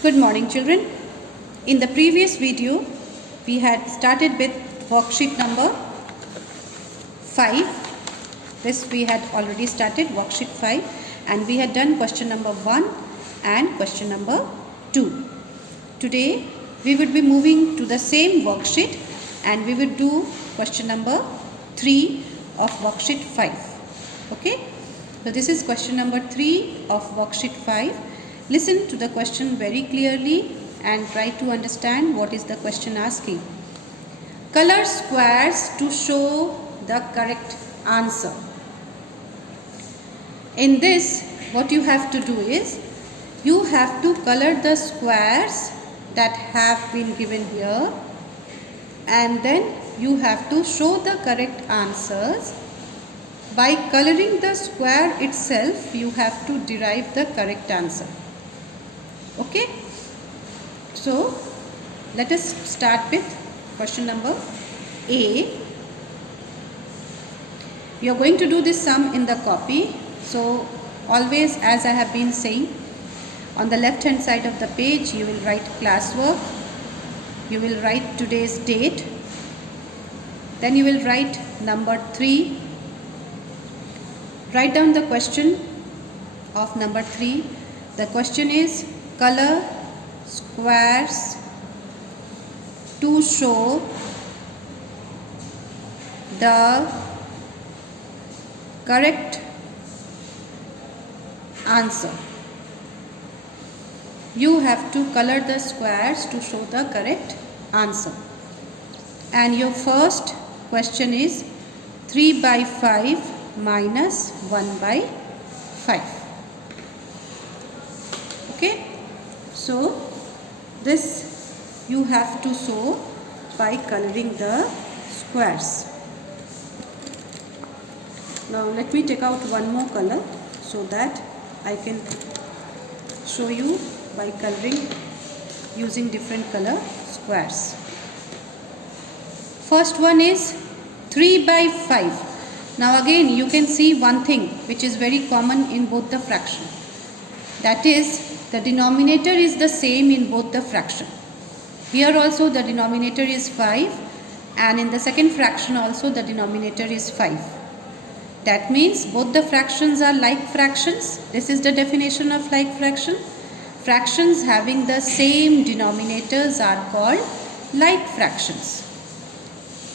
Good morning, children. In the previous video, we had started with worksheet number 5. This we had already started, worksheet 5, and we had done question number 1 and question number 2. Today, we would be moving to the same worksheet and we would do question number 3 of worksheet 5. Okay? So, this is question number 3 of worksheet 5. Listen to the question very clearly and try to understand what is the question asking. Color squares to show the correct answer. In this, what you have to do is, you have to color the squares that have been given here, and then you have to show the correct answers. By coloring the square itself, you have to derive the correct answer. Okay? So, let us start with question number A. You are going to do this sum in the copy. So, always, as I have been saying, on the left hand side of the page, you will write classwork. You will write today's date. Then you will write number 3. Write down the question of number 3. The question is, color squares to show the correct answer. You have to color the squares to show the correct answer. And your first question is 3 by 5 minus 1 by 5. Okay? So, this you have to show by coloring the squares. Now, let me take out one more color so that I can show you by coloring using different color squares. First one is 3 by 5. Now, again, you can see one thing which is very common in both the fraction. That is, the denominator is the same in both the fraction. Here also the denominator is 5, and in the second fraction also the denominator is 5. That means both the fractions are like fractions. This is the definition of like fraction. Fractions having the same denominators are called like fractions.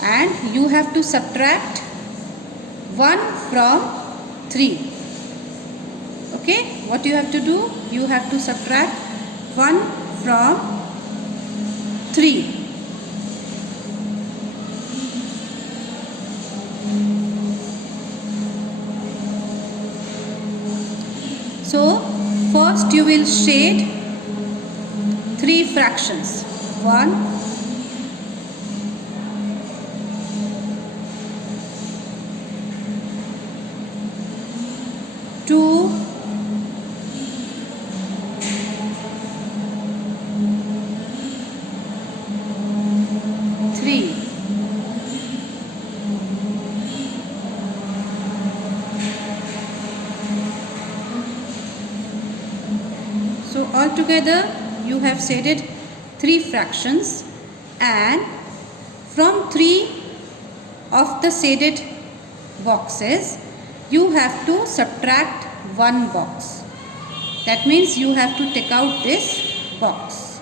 And you have to subtract 1 from 3. Okay, what you have to do? You have to subtract 1 from 3. So, first you will shade 3 fractions. 1, 2, 3. So, altogether you have shaded 3 fractions, and from 3 of the shaded boxes you have to subtract 1 box. That means you have to take out this box.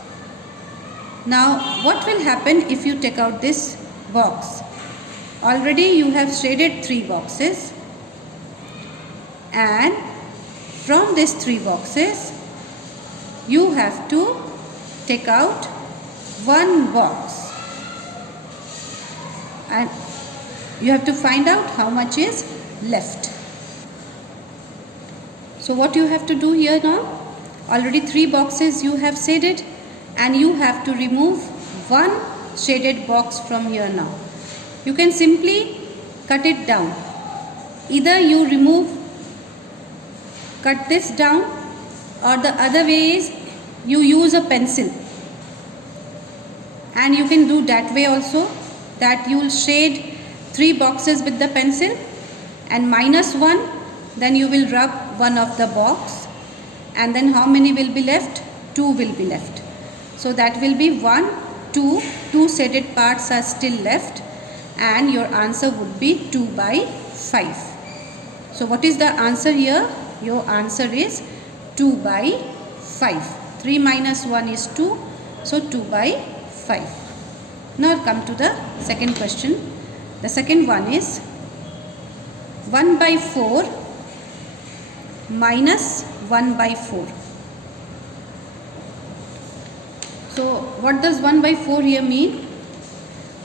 Now, what will happen if you take out this box? Already you have shaded 3 boxes, and from these 3 boxes you have to take out 1 box, and you have to find out how much is left. So, what you have to do here now? Already 3 boxes you have shaded, and you have to remove 1 shaded box from here now. You can simply cut it down. Either you cut this down, or the other way is you use a pencil, and you can do that way also, that you will shade 3 boxes with the pencil and minus 1, then you will rub one of the box, and then how many will be left? 2 will be left. So that will be 1, 2, two shaded parts are still left, and your answer would be 2 by 5. So what is the answer here? Your answer is 2 by 5. 3 minus 1 is 2, so 2 by 5. Now come to the second question. The second one is 1 by 4 minus 1 by 4. So what does 1 by 4 here mean?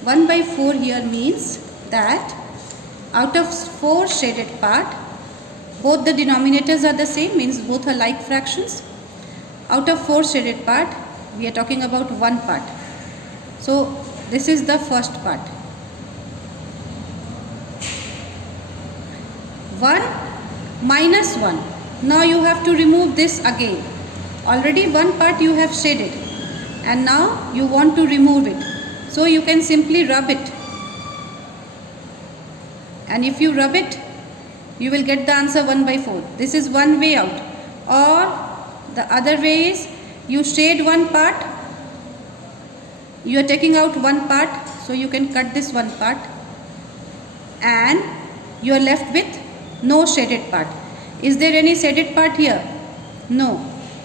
1 by 4 here means that out of 4 shaded part, both the denominators are the same, means both are like fractions. Out of 4 shaded part, we are talking about one part. So this is the first part. 1 minus 1. Now you have to remove this again. Already one part you have shaded, and now you want to remove it. So you can simply rub it. And if you rub it, you will get the answer 1 by 4. This is one way out. Or the other way is, you shade one part, you are taking out one part, so you can cut this one part, and you are left with no shaded part. Is there any shaded part here? No.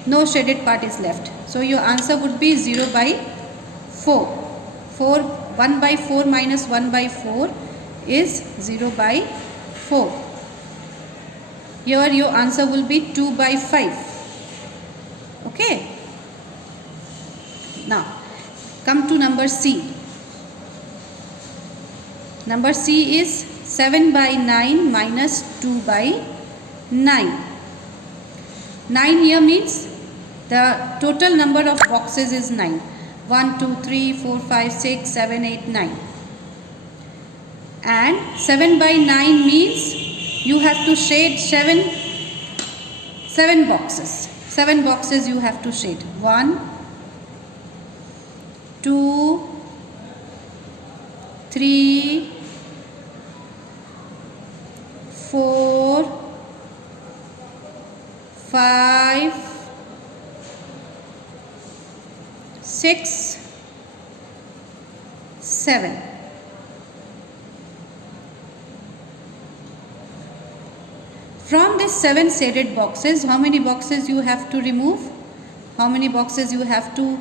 No shaded part is left. So your answer would be 0 by 4. 1 by 4 minus 1 by 4 is 0 by 4. Here your answer will be 2 by 5. Okay. Now come to number C. Number C is 7 by 9 minus 2 by 9. 9 here means the total number of boxes is 9. 1, 2, 3, 4, 5, 6, 7, 8, 9. And 7 by 9 means you have to shade 7 boxes. 7 boxes you have to shade. 1, 2, 3, 4, 5, 6, 7. From these 7 shaded boxes, how many boxes you have to remove? How many boxes you have to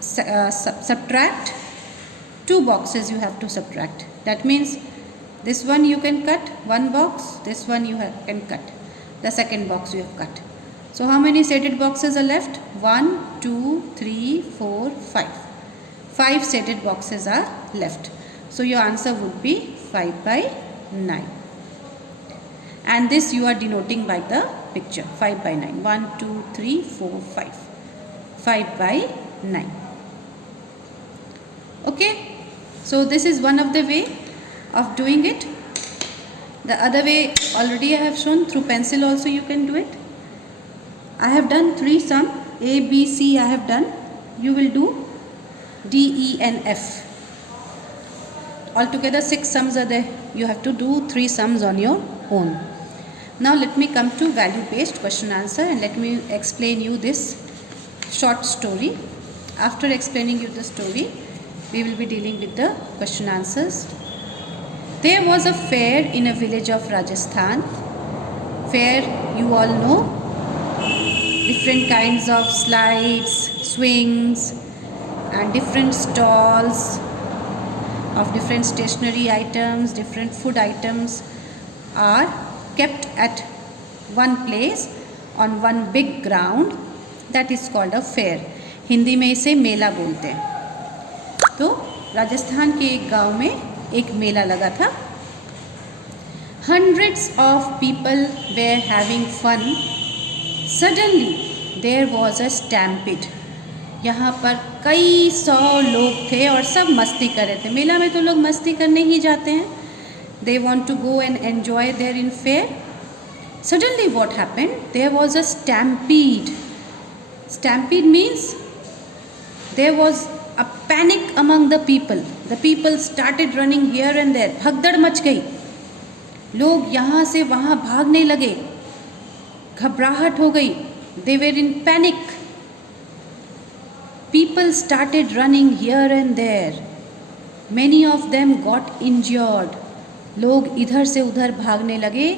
subtract? 2 boxes you have to subtract. That means this one you can cut, one box, this one you can cut, the second box you have cut. So how many shaded boxes are left? 1, 2, 3, 4, 5. 5 shaded boxes are left. So your answer would be 5 by 9. And this you are denoting by the picture. 5 by 9. 1, 2, 3, 4, 5. 5 by 9. Okay. So this is one of the way of doing it. The other way already I have shown. Through pencil also you can do it. I have done 3 sums. A, B, C I have done. You will do D, E and F. Altogether 6 sums are there. You have to do 3 sums on your own. Now let me come to value based question answer, and let me explain you this short story. After explaining you the story, we will be dealing with the question answers. There was a fair in a village of Rajasthan. Fair, you all know. Different kinds of slides, swings and different stalls of different stationery items, different food items are kept at one place on one big ground. That is called a fair. Hindi में इसे मेला बोलते हैं. तो राजस्थान के एक गांव में एक मेला लगा था. Hundreds of people were having fun. Suddenly there was a stampede. यहाँ पर कई 100 लोग थे और सब मस्ती कर रहे थे. मेला में तो लोग मस्ती करने ही जाते हैं. They want to go and enjoy there in fair. Suddenly what happened? There was a stampede. Stampede means there was a panic among the people. The people started running here and there. भगदड़ much गई. लोग यहाँ से वहाँ भागने लगे. घबराहट हो गई. They were in panic. People started running here and there. Many of them got injured. लोग इधर से उधर भागने लगे.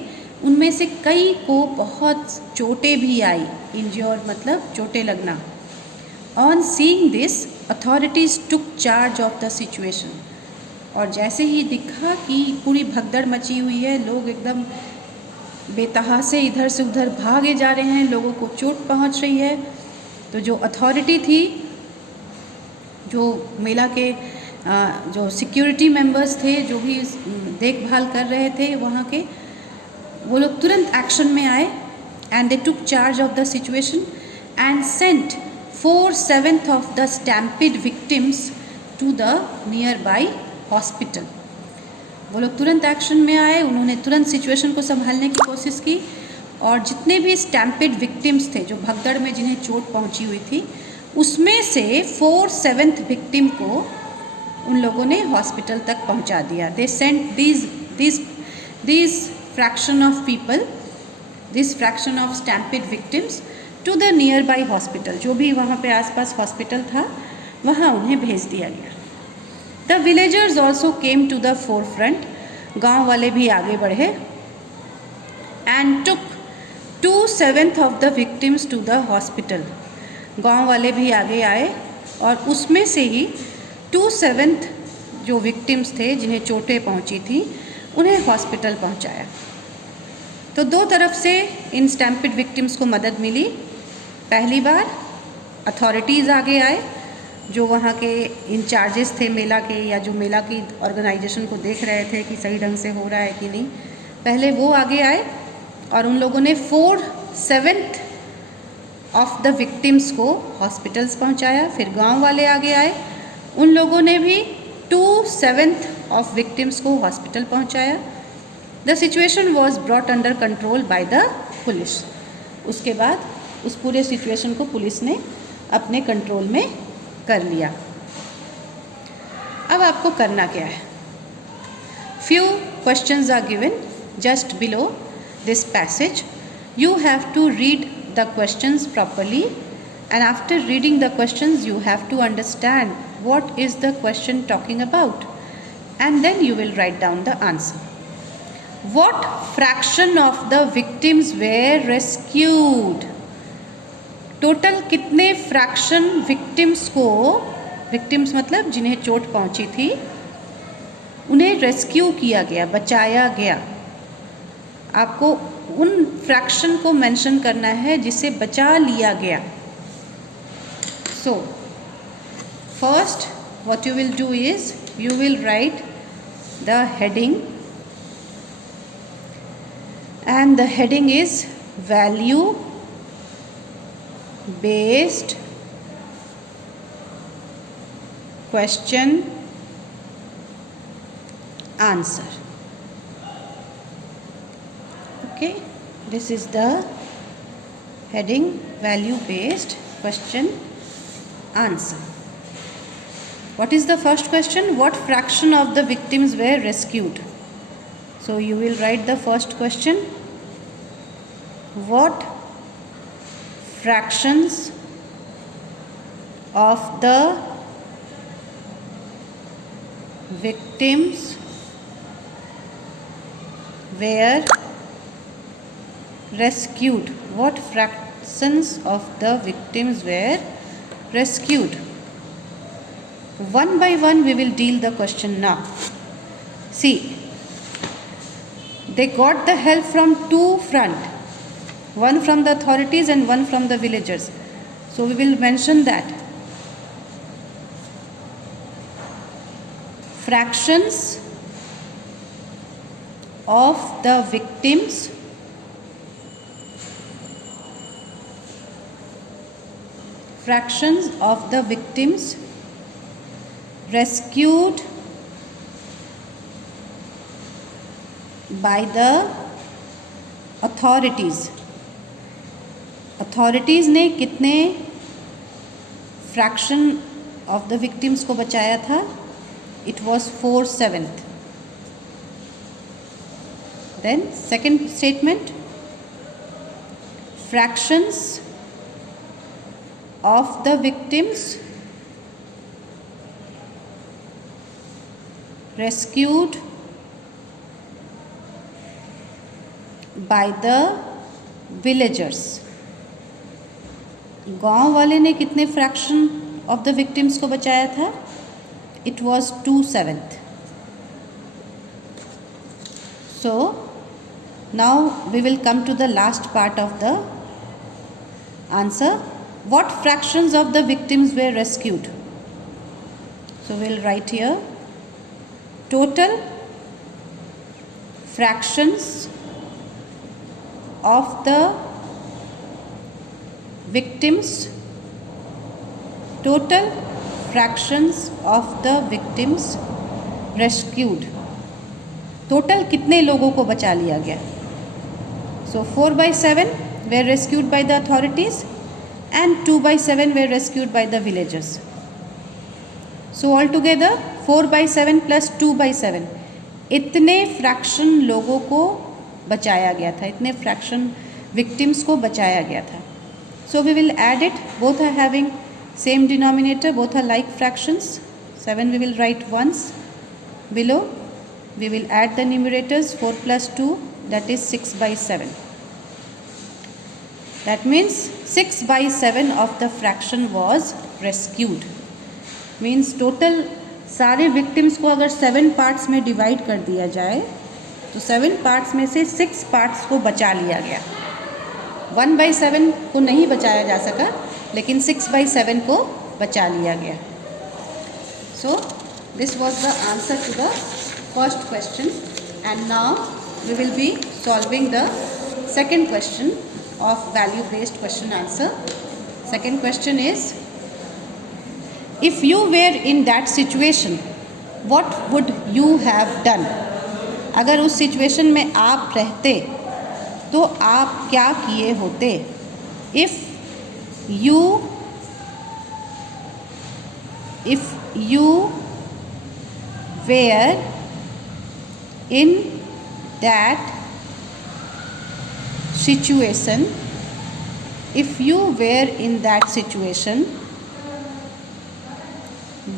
उनमें से कई को बहुत चोटें भी आई. Injured मतलब चोटें लगना. On seeing this, authorities took charge of the situation. और जैसे ही दिखा कि पूरी भगदड़ मची हुई है, लोग एकदम बेतहाशे इधर से उधर भागे जा रहे हैं, लोगों को चोट पहुंच रही है, तो जो अथॉरिटी थी, जो मेला के जो सिक्योरिटी मेंबर्स थे, जो भी देखभाल कर रहे थे वहाँ के, वो लोग तुरंत एक्शन में आए. And they took charge of the situation and sent 4/7 of the stampede victims to the nearby hospital. वो लोग तुरंत एक्शन में आए. उन्होंने तुरंत सिचुएशन को संभालने की कोशिश की और जितने भी स्टैम्पिड विक्टिम्स थे, जो भगदड़ में जिन्हें चोट पहुंची हुई थी, उसमें से 4/7 विक्टिम को उन लोगों ने हॉस्पिटल तक पहुंचा दिया. They sent these fraction of people, this fraction of stampede victims to the nearby hospital. जो भी वहाँ पे आसपास हॉस्पिटल था, वहाँ उन्हें भेज दिया गया. The villagers also came to the forefront. गांव वाले भी आगे बढ़े and took 2/7 of the victims to the hospital. गांव वाले भी आगे आए और उसमें से ही 2/7 जो विक्टिम्स थे, जिन्हें चोटें पहुंची थी, उन्हें हॉस्पिटल पहुंचाया. तो दो तरफ से इन स्टैम्पिड विक्टिम्स को मदद मिली. पहली बार अथॉरिटीज़ आगे आए, जो वहाँ के इंचार्जेस थे मेला के, या जो मेला की ऑर्गेनाइजेशन को देख रहे थे कि सही ढंग से हो रहा है कि नहीं, पहले वो आगे आए और उन लोगों ने 4/7 ऑफ द विक्टिम्स को हॉस्पिटल्स पहुँचाया. फिर गांव वाले आगे आए, उन लोगों ने भी 2/7 ऑफ विक्टिम्स को हॉस्पिटल पहुँचाया. The situation was brought under control by the police. उसके बाद उस पूरे सिचुएशन को पुलिस ने अपने कंट्रोल में कर लिया. अब आपको करना क्या है? Few questions are given just below this passage. You have to read the questions properly and after reading the questions you have to understand what is the question talking about, and then you will write down the answer. What fraction of the victims were rescued? Total कितने fraction victims को, victims मतलब जिन्हें चोट पहुंची थी, उन्हें rescue किया गया, बचाया गया. आपको उन फ्रैक्शन को मेंशन करना है जिसे बचा लिया गया. So, first what you will do is you will write the heading, and the heading is value based question answer. Okay, this is the heading, value based question answer. What is the first question? What fraction of the victims were rescued? So you will write the first question. What fractions of the victims were rescued? What fractions of the victims were rescued? One by one we will deal the question now. See, they got the help from two front, one from the authorities and one from the villagers. So we will mention that. Fractions of the victims rescued by the authorities. Authorities ने कितने fraction of the victims को बचाया था? It was 4/7. Then second statement, fractions of the victims rescued by the villagers. गांव वाले ने कितने fraction of the victims को बचाया था? It was 2/7. So now we will come to the last part of the answer. What fractions of the victims were rescued? So we will write here total fractions of the victims, total fractions of the victims rescued. Total कितने लोगों को बचा लिया गया? सो 4/7 were rescued by the authorities and 2/7 were rescued by the villagers. So altogether 4/7 plus 2/7, इतने fraction लोगों को बचाया गया था, इतने फ्रैक्शन विक्टिम्स को बचाया गया था. So we will add it. Both are having same denominator, both are like fractions. 7 we will write once below. We will add the numerators. 4 plus 2, that is 6/7. That means 6/7 of the fraction was rescued. Means total सारे victims को अगर 7 parts में divide कर दिया जाए तो 7 parts में से 6 parts को बचा लिया गया. 1/7 को नहीं बचाया जा सका, लेकिन 6/7 को बचा लिया गया. So this was the answer to the first question, and now we will be solving the second question of value based question answer. Second question is, if you were in that situation, what would you have done? अगर उस situation में आप रहते तो आप क्या किए होते? If you were in that situation, if you were in that situation,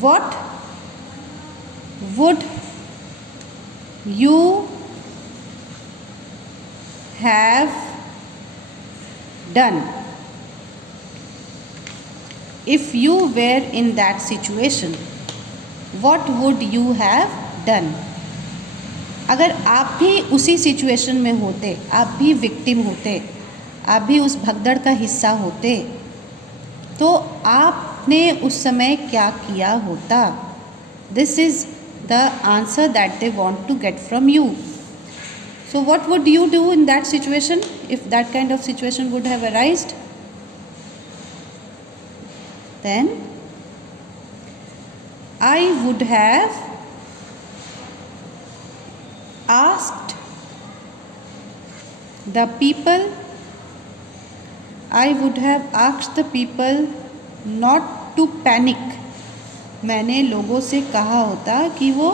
what would you have done? If you were in that situation, what would you have done? अगर आप भी उसी सिचुएशन में होते, आप भी विक्टिम होते, आप भी उस भगदड़ का हिस्सा होते, तो आपने उस समय क्या किया होता? This is the answer that they want to get from you. So what would you do in that situation if that kind of situation would have arised? Then I would have asked the people, I would have asked the people not to panic. मैंने लोगों से कहा होता कि वो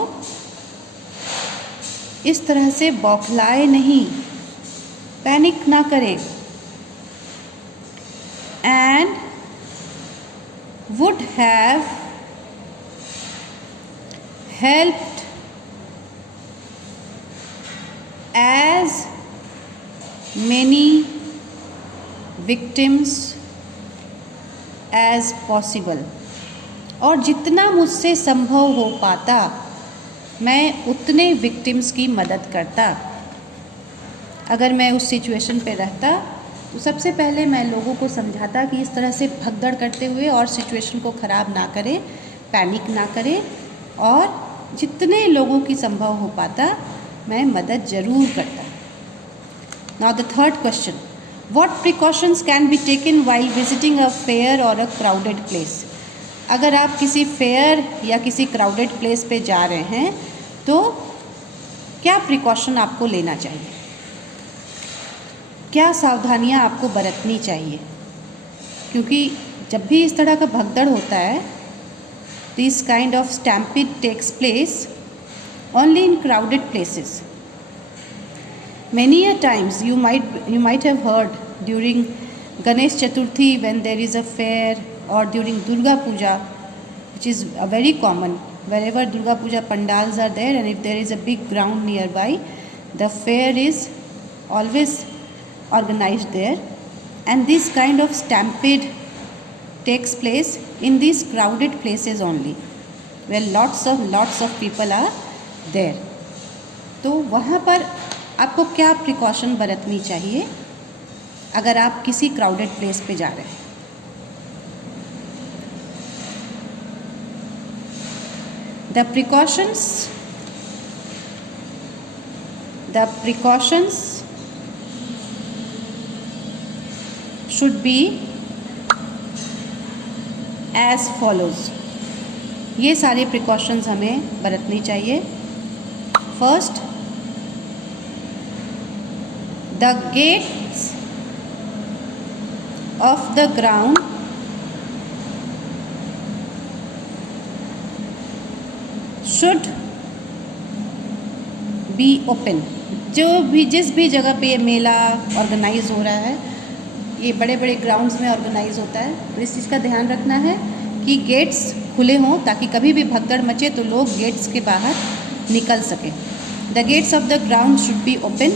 इस तरह से बौखलाए नहीं, पैनिक ना करें. And would have helped as many victims as possible. और जितना मुझसे संभव हो पाता मैं उतने विक्टिम्स की मदद करता. अगर मैं उस सिचुएशन पे रहता तो सबसे पहले मैं लोगों को समझाता कि इस तरह से भगदड़ करते हुए और सिचुएशन को ख़राब ना करें, पैनिक ना करें, और जितने लोगों की संभव हो पाता मैं मदद ज़रूर करता. Now the third question, what precautions can be taken while visiting a fair और अ क्राउडेड प्लेस? अगर आप किसी फेयर या किसी क्राउडेड प्लेस पे जा रहे हैं तो क्या प्रिकॉशन आपको लेना चाहिए, क्या सावधानियां आपको बरतनी चाहिए? क्योंकि जब भी इस तरह का भगदड़ होता है, this kind of stampede takes place only in crowded places. Many a times you might have heard during Ganesh Chaturthi, when there is a fair, or during Durga Puja, which is very common. Wherever Durga Puja pandals are there, and if there is a big ground nearby, the fair is always organized there. And this kind of stampede takes place in these crowded places only, where lots of people are there. तो वहाँ पर आपको क्या precaution बरतनी चाहिए अगर आप किसी क्राउडेड प्लेस पे जा रहे हैं? The precautions should be as follows. ये सारे प्रिकॉशंस हमें बरतनी चाहिए. First, the gates of the ground should be open. जिस भी जगह पे ये मेला ऑर्गेनाइज हो रहा है, ये बड़े बड़े ग्राउंड्स में ऑर्गेनाइज होता है, तो इस चीज़ का ध्यान रखना है कि गेट्स खुले हों ताकि कभी भी भगदड़ मचे तो लोग गेट्स के बाहर निकल सकें. The gates of the ground should be open.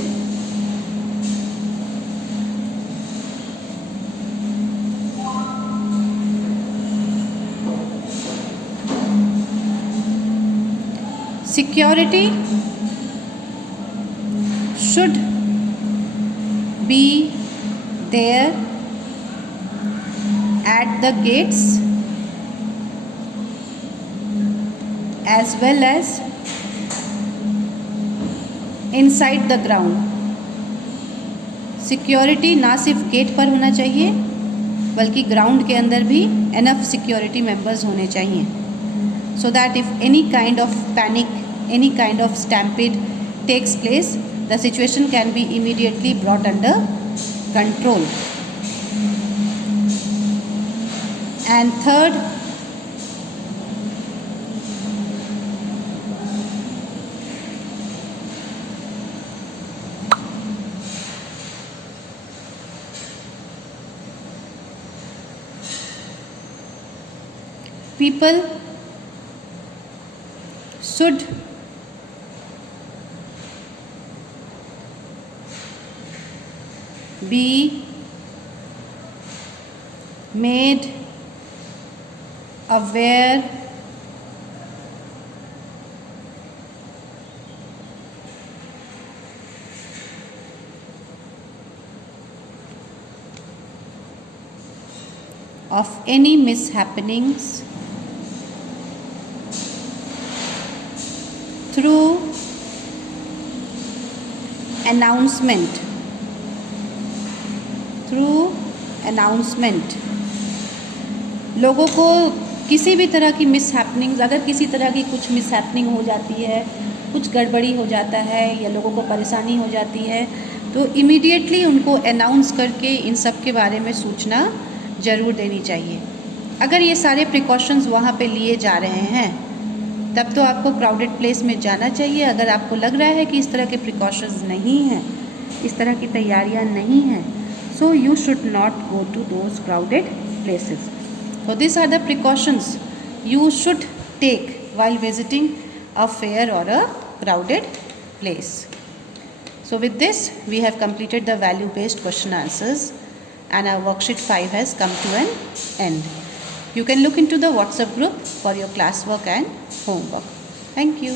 Security should be there at the gates as well as inside the ground. Security ना सिर्फ गेट पर होना चाहिए बल्कि ग्राउंड के अंदर भी एनफ सिक्योरिटी मेंबर्स होने चाहिए, so that if any kind of panic, any kind of stampede takes place, the situation can be immediately brought under control. And third, people should be made aware of any mishappenings through announcement. लोगों को किसी भी तरह की मिसहैपनिंग्स, अगर किसी तरह की कुछ मिसहैपनिंग हो जाती है, कुछ गड़बड़ी हो जाता है या लोगों को परेशानी हो जाती है, तो इमीडिएटली उनको अनाउंस करके इन सब के बारे में सूचना ज़रूर देनी चाहिए. अगर ये सारे प्रिकॉशंस वहाँ पे लिए जा रहे हैं तब तो आपको क्राउडेड प्लेस में जाना चाहिए. अगर आपको लग रहा है कि इस तरह के प्रिकॉशंस नहीं हैं, इस तरह की तैयारियाँ नहीं हैं, so you should not go to those crowded places. So these are the precautions you should take while visiting a fair or a crowded place. So with this we have completed the value based question answers and our worksheet 5 has come to an end. You can look into the WhatsApp group for your classwork and homework. Thank you.